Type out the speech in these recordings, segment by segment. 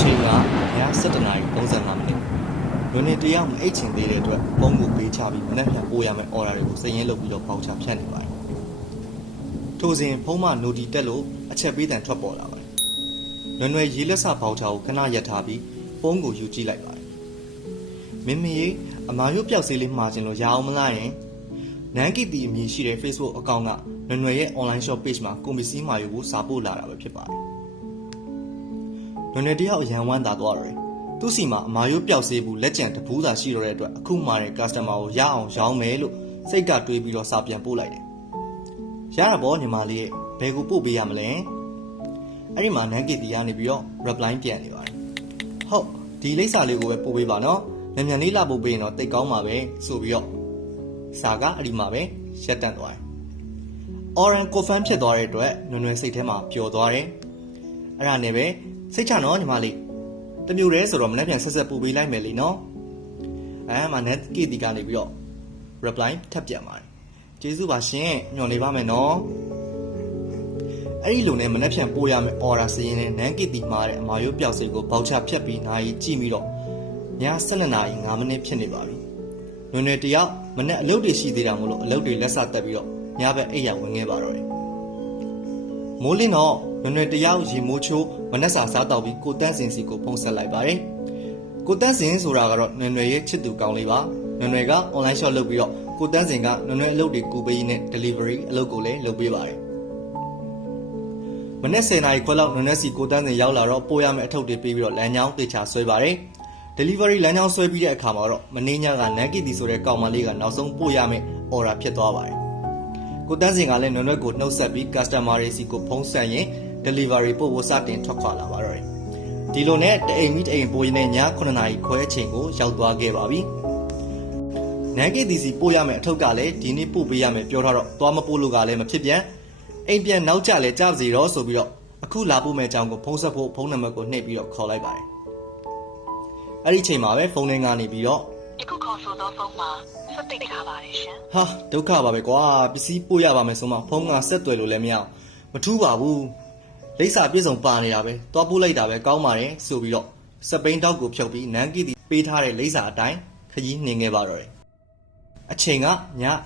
ချိန်ကည7:35မိနစ်လွန်နေတယောက်မအိတ်ချင်သေးတဲ့အတွက်ပုံကိုပေးချပြီးမနှက်ဖြန်ပို့ရမယ့် order တွေကိုစည်ရင်းလုပ်ပြီးတော့ပေါချဖြတ်နေပါတယ်ထိုစဉ်ဖုံးမနိုတီတက်လို့အချက်ပေးတန်ထွက်ပေါ်လာပါတယ်လွန်ရွယ်ရေးလက်စပေါချကိုခဏရက်ထားပြီးဖုံးကိုယူကြည့်လိုက်ပါတယ်မင်းမရေအမာရုပ်ပျောက်စေးလေးမှာခြင်းလို့ရအောင်မလားယင်နန်းကီတီအမည်ရှိတဲ့ Facebook အကောင့်ကလွန်ရွယ်ရဲ့ online shop page မှာကွန်ပစ္စည်းမှာယူကိုစာပို့လာတာပဲဖြစ်ပါတယ်လွန်ရွယ်တယောက်အရန်ဝမ်းသာသွားတယ်သူ့စီမှာအမာရုပ်ပျောက်စေးဘူးလက်ကျန်တပူးသာရှိတော့တဲ့အတွက်အခုမှတဲ့ customer ကိုရအောင်ရောင်းမယ်လို့စိတ်ကတွေးပြီးတော့စာပြန်ပို့လိုက်တယ်ရတာပေါ့ညီမလေးရဲ့ဘယ်ကိုပို့ပေးရမလဲအဲ့ဒီမှာနန်းကီတီကနေပြီးတော့ reply ပြန်နေပါတယ်ဟုတ်ဒီလိပ်စာလေးကိုပဲပို့ပေးပါနော်မြန်မြန်လေးလာပို့ပေးရင်တော့တိတ်ကောင်းပါပဲဆိုပြီးတော့စာကအဲ့ဒီမှာပဲရက်တန့်သွားတယ် orange confirm ဖြစ်သွားတဲ့အတွက်နွယ်နွယ်စိတ်ထဲမှာပျော်သွားတယ်အဲ့ဒါနဲ့ပဲစိတ်ချနော်ညီမလေးတမျိုးတည်းဆိုတော့မနေ့ပြန်ဆက်ဆက်ပို့ပေးလိုက်မယ်လीနော်အဲ့မှာ net ကီတီကနေပြီးတော့ reply ထပ်ပြန်ပါတယ်ကျေးဇူးပါရှင်ညွှန်လေးပါမယ်နော်အဲ့ဒီလိုနဲ့မနေ့ပြန်ပို့ရမယ် order စရင်နဲ့နန်းကီတီမှာတဲ့အမာရုပ်ပျောက်စေကိုဘောက်ချဖြတ်ပြီးနာရီကြည့်ပြီးတော့ည12:05မိနစ်ဖြစ်နေပါပြီနွယ်နွယ်တယောက်မနေ့အလုပ်တွေရှိသေးတာမို့လို့အလုပ်တွေလက်စတက်ပြီးတော့ညဘက်အိပ်ရဝင်ခဲ့ပါတော့တယ်မိုးလင်းတော့နွယ်နွယ်တယောက်ရေမိုးချိုးမနေ့စာစားတော့ပြီးကိုတန်းစင်စီကိုဖုန်းဆက်လိုက်ပါတယ်ကိုတန်းစင်ဆိုတာကတော့နွယ်နွယ်ရဲ့ချစ်သူကောင်းလေးပါနွယ်နွယ်က online shop လုပ်ပြီးတော့ကိုတန်းစင်ကနွယ်နွယ်အလုပ်တွေကူပေးနဲ့ delivery အလုပ်ကိုလည်းလုပ်ပေးပါတယ်မနေ့10:00 နာရီခွဲလောက်နွယ်နွယ်စီကိုတန်းစင်ရောက်လာတော့ပို့ရမယ့်အထုပ်တွေပေးပြီးတော့လမ်းကြောင်းတေချာဆွဲပါတယ်delivery လမ်းကြောင်းဆွဲပြီးတဲ့အခါမှာတော့မနေ့ညကနန်းကီတီဆိုတဲ့ကောင်မလေးကနောက်ဆုံးပို့ရမယ့် order ဖြစ်သွားပါတယ်ကိုတန်းစင်ကလည်းနွယ်နွယ်ကိုနှုတ်ဆက်ပြီး customer တွေစီကိုဖုန်းဆက်ရင် delivery ပို့ဖို့စတင်ထွက်ခွာလာပါတော့တယ်ဒီလိုနဲ့တအိမ်မိတအိမ်ပို့ရင်းနဲ့ည9:00 နာရီခွဲအချိန်ကိုရောက်သွားခဲ့ပါပြီနန်းကီတီစီပို့ရမယ့်အထုပ်ကလည်းဒီနေ့ပို့ပေးရမယ်ပြောထားတော့သွားမပို့လို့ကလည်းမဖြစ်ပြန်အိမ်ပြန်နောက်ကျလဲကြပါစေတော့ဆိုပြီးတော့အခုလာပို့မယ့်အကြောင်းကိုဖုန်းဆက်ဖို့ဖုန်းနံပါတ်ကိုနှိပ်ပြီးတော့ခေါ်လိုက်ပါတယ်အဲ့ဒီအချိန်မှာပဲဖုန်းထဲကနေပြီးတော့ဒီခုခေါ်ဆိုသောဖုန်းမှာဆက်တိတ်ထားပါတယ်ရှင်ဟာဒုက္ခပါပဲကွာပစ္စည်းပို့ရပါမယ်ဆိုမှဖုန်းကဆက်သွယ်လို့လည်းမရအောင်မထူးပါဘူးလိပ်စာပြည့်စုံပါနေတာပဲသွားပို့လိုက်တာပဲကောင်းပါတယ်ဆိုပြီးတော့စပိန်တောက်ကိုဖြုတ်ပြီးနန်းကီတီပေးထားတဲ့လိပ်စာအတိုင်းခရီးနှင်ခဲ့ပါတော့တယ်အချိန်ကည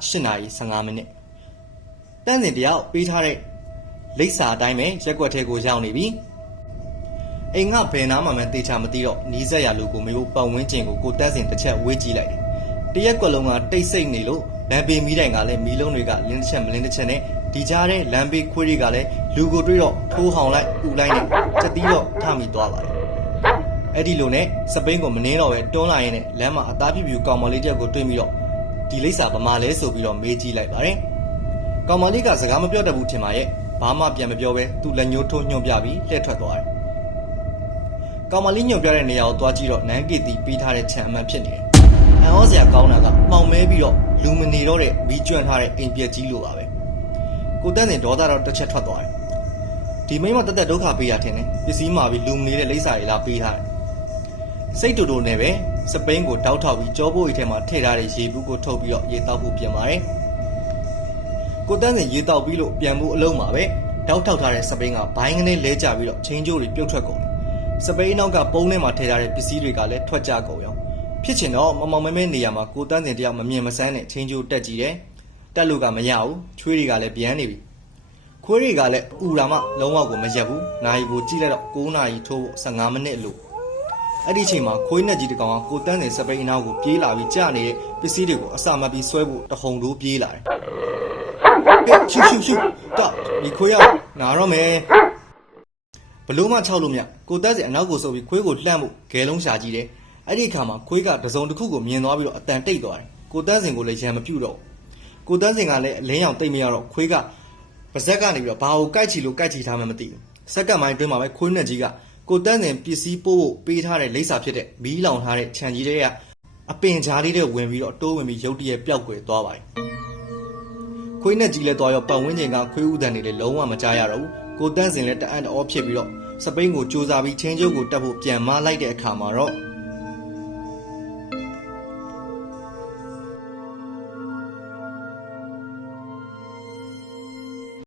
8:15မိနစ်တန်းစင်တယောက်ပေးထားတဲ့လိပ်စာအတိုင်းပဲရက်ွက်ထဲကိုရောက်နေပြီအိမ်ကဘယ်နားမှမတေချာမသိတော့နီးစက်ရလူကိုမေဖို့ပတ်ဝန်းကျင်ကိုကိုတက်စင်တစ်ချက်ဝေးကြည့်လိုက်တယ်တရက်ကွက်လုံးကတိတ်ဆိတ်နေလို့လမ်းဘေးမီးတိုင်ကလည်းမီးလုံးတွေကလင်းတစ်ချက်မလင်းတစ်ချက်နဲ့ဒီကြားထဲလမ်းဘေးခွေးတွေကလည်းလူကိုတွေ့တော့ထိုးဟောင်လိုက်ဥလိုက်နဲ့ချက်တီးတော့ထမိသွားပါတယ်အဲ့ဒီလိုနဲ့စပိန်ကိုမနှင်းတော့ပဲတွန်းလာရင်းနဲ့လမ်းမှာအသားပြပြကောင်မလေးတစ်ယောက်ကိုတွေ့ပြီးတော့ဒီလိပ်စာဗမာလဲဆိုပြီးတော့မေးကြည့်လိုက်ပါတယ်ကောင်မလေးကစကားမပြောတတ်ဘူးထင်ပါရဲ့ဘာမှပြန်မပြောပဲသူလက်ညှိုးထိုးညွှန်ပြပြီးလှည့်ထွက်သွားတယ်ကောင်မလေးညွှန်ပြတဲ့နေရာကိုသွားကြည့်တော့နန်းကီတီပေးထားတဲ့ခြံအမှန်ဖြစ်နေတယ်။အန်ဟောစရာကောင်းတာကမှောင်မဲပြီးတော့လူမနေတော့တဲ့မီးကျွမ်းထားတဲ့အိမ်ပြက်ကြီးလိုပါပဲ။ကိုတန်းစင်ဒေါသတော့တစ်ချက်ထွက်သွားတယ်။ဒီမိမတက်တက်ဒုက္ခပေးရထင်တယ်။ပစ္စည်းမှာပြီးလူမနေတဲ့လိပ်စာတွေလာပေးထားတယ်။စိတ်တူတူနဲ့ပဲစပိန်ကိုတောက်ထောက်ပြီးကြောပိုးရီထဲမှာထည့်ထားတဲ့ရေဘူးကိုထုတ်ပြီးတော့ရေတောက်ဖို့ပြင်ပါတယ်။ကိုတန်းစင်ရေတောက်ပြီးလို့ပြန်ဖို့အလုံးမှာပဲတောက်ထောက်ထားတဲ့စပိန်ကဘိုင်းကနေလဲကျပြီးတော့ချင်းကျိုးတွေပြုတ်ထွက်ကုန်တယ်စပိန်နောက်ကပုံးထဲမှာထည့်ထားတဲ့ပစ္စည်းတွေကလည်းထွက်ကြကုန်ရောဖြစ်ချင်တော့မမောင်မဲမဲနေရာမှာကိုတန်းစင်တယောက်မမြင်မဆန်းနဲ့ချင်းကျိုးတက်ကြည့်တယ်တက်လို့ကမရဘူးချွေးတွေကလည်းပြန်နေပြီခွေးတွေကလည်းဥရာမှလုံးဝကိုမရက်ဘူးနိုင်ကိုကြည့်လိုက်တော့9 နာရီထိုးဖို့15မိနစ်လို့အဲ့ဒီအချိန်မှာခွေးနဲ့ကြီးတကောင်ကကိုတန်းစင်စပိန်နောက်ကိုပြေးလာပြီးကြာနေတဲ့ပစ္စည်းတွေကိုအစာမပြီးဆွဲဖို့တဟုန်တိုးပြေးလာတယ်ရှူတော့ဒီခွေးကနာတော့မယ်ဘလို့မှ6လို့မြကိုတက်စီအနောက်ကိုဆုပ်ပြီးခွေးကိုလှမ်းဖို့ဂဲလုံးရှာကြည့်တယ်အဲ့ဒီအခါမှာခွေးကတစုံတစ်ခုကိုမြင်သွားပြီးတော့အတန်တိတ်သွားတယ်ကိုတက်စင်ကိုလည်းရံမပြုတ်တော့ကိုတက်စင်ကလည်းအလင်းရောင်တိတ်မရတော့ခွေးကပါဇက်ကနေပြီးတော့ဘာကိုကြိုက်ချီလို့ကြိုက်ချီထားမှမသိဘူးစက္ကန့်ပိုင်းအတွင်းမှာပဲခွေးနဲ့ကြီးကကိုတက်စင်ပစ္စည်းပို့ဖို့ပေးထားတဲ့လိပ်စာဖြစ်တဲ့မီးလောင်ထားတဲ့ခြံကြီးတွေကအပင်ကြားလေးတွေဝင်ပြီးတော့တိုးဝင်ပြီးရုတ်တရက်ပျောက်ကွယ်သွားပါတယ်ခွေးနဲ့ကြီးလည်းသွားရောပတ်ဝန်းကျင်ကခွေးဥဒန်တွေလည်းလုံးဝမကြားရတော့ဘူးကိုတန်းစင်လည်းတအံ့တအောဖြစ်ပြီးတော့စပိန်ကိုစူးစမ်းပြီးချင်းကျုပ်ကိုတက်ဖို့ပြန်မလိုက်တဲ့အခါမှာတော့